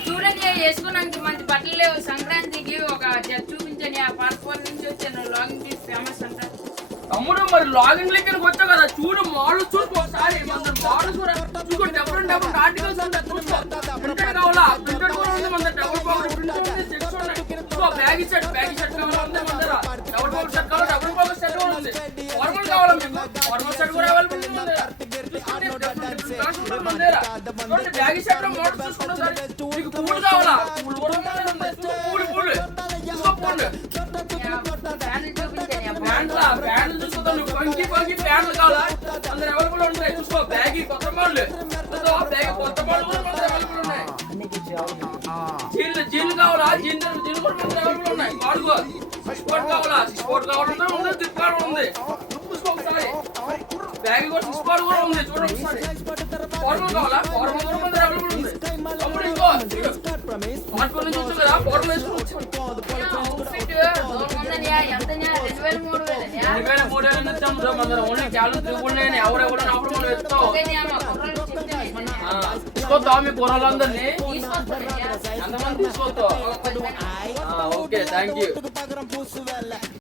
చూడండి వేసుకున్నానికి మంచి బట్టలు లేవు సంక్రాంతికి ఒక చూపించండి ఆ పాస్పోర్ట్ నుంచి వచ్చాను లాగిన్ చేసి ఫేమస్ అంట తమ్ముడు మరి లాగిన్ లెక్కనికి వచ్చావు కదా చూడు మోడల్ చూసుకో ఒకసారి మోడల్ చూసుకో డబుల్ ఆర్టికల్స్ ఉంటాయి చూసుకో ప్రింటెడ్ కావాలా ప్రింటెడ్ కూడా ఉంది మన డబుల్ పవర్ ప్రింటెడ్ ఉంది చెక్స్ ఉన్నాయి చూసుకో బ్యాగీ షర్ట్ కావాలా ఉంది మన దగ్గర డబుల్ పవర్ షర్ట్ కావాలా డబుల్ పవర్ షర్ట్ కూడా ఉంది ఫార్మల్ కావాలా మీకు ఫార్మల్ షర్ట్ కూడా అవైలబుల్ ఉంది మన దగ్గర చూడండి బ్యాగీ షర్ట్ లో మోడల్ చూసుకుంటా సార్ మీకు పూలు కావాలా పూలు కూడా మన దగ్గర ఉంది పూలు చూసుకో పూలు ప్యాంట్లు చూసుకో నువ్వు పంకి ప్యాంట్లు కావాలా అందరు అవైలబుల్ ఉంటాయి చూసుకో బ్యాగీ కొత్త మోడల్ బ్యాగ్ కొత్త మోడల్ కూడా మన అవైలబుల్ ఉన్నాయి జీన్లు కావాలా జీన్లు కూడా మన అవైలబుల్ ఉన్నాయి వాడుకో స్పోర్ట్ కావాలంటే ఉంది దిక్కాడు ఉంది చూసుకో ఒకసారి బ్యాగ్ కూడా స్పోర్ట్ కూడా ఉంది చూడండి ఒకసారి ఫార్మల్ కావాలా ఫార్మల్ కూడా మన అవైలబుల్ ఉంది అప్పుడు ఇంకో స్మార్ట్ ఫోన్ చూసు కదా ఫార్మల్ వేసుకోవచ్చు 2000 మన ఓన్లీ క్యాలు తిరుగుతున్నాయని ఎవరెవరు అప్పుడు మనం ఎత్తాం తీసుకోద్దాం మీ పొరాలందరినీ ఎంతమంది తీసుకోవద్దాం ఓకే థ్యాంక్ యూ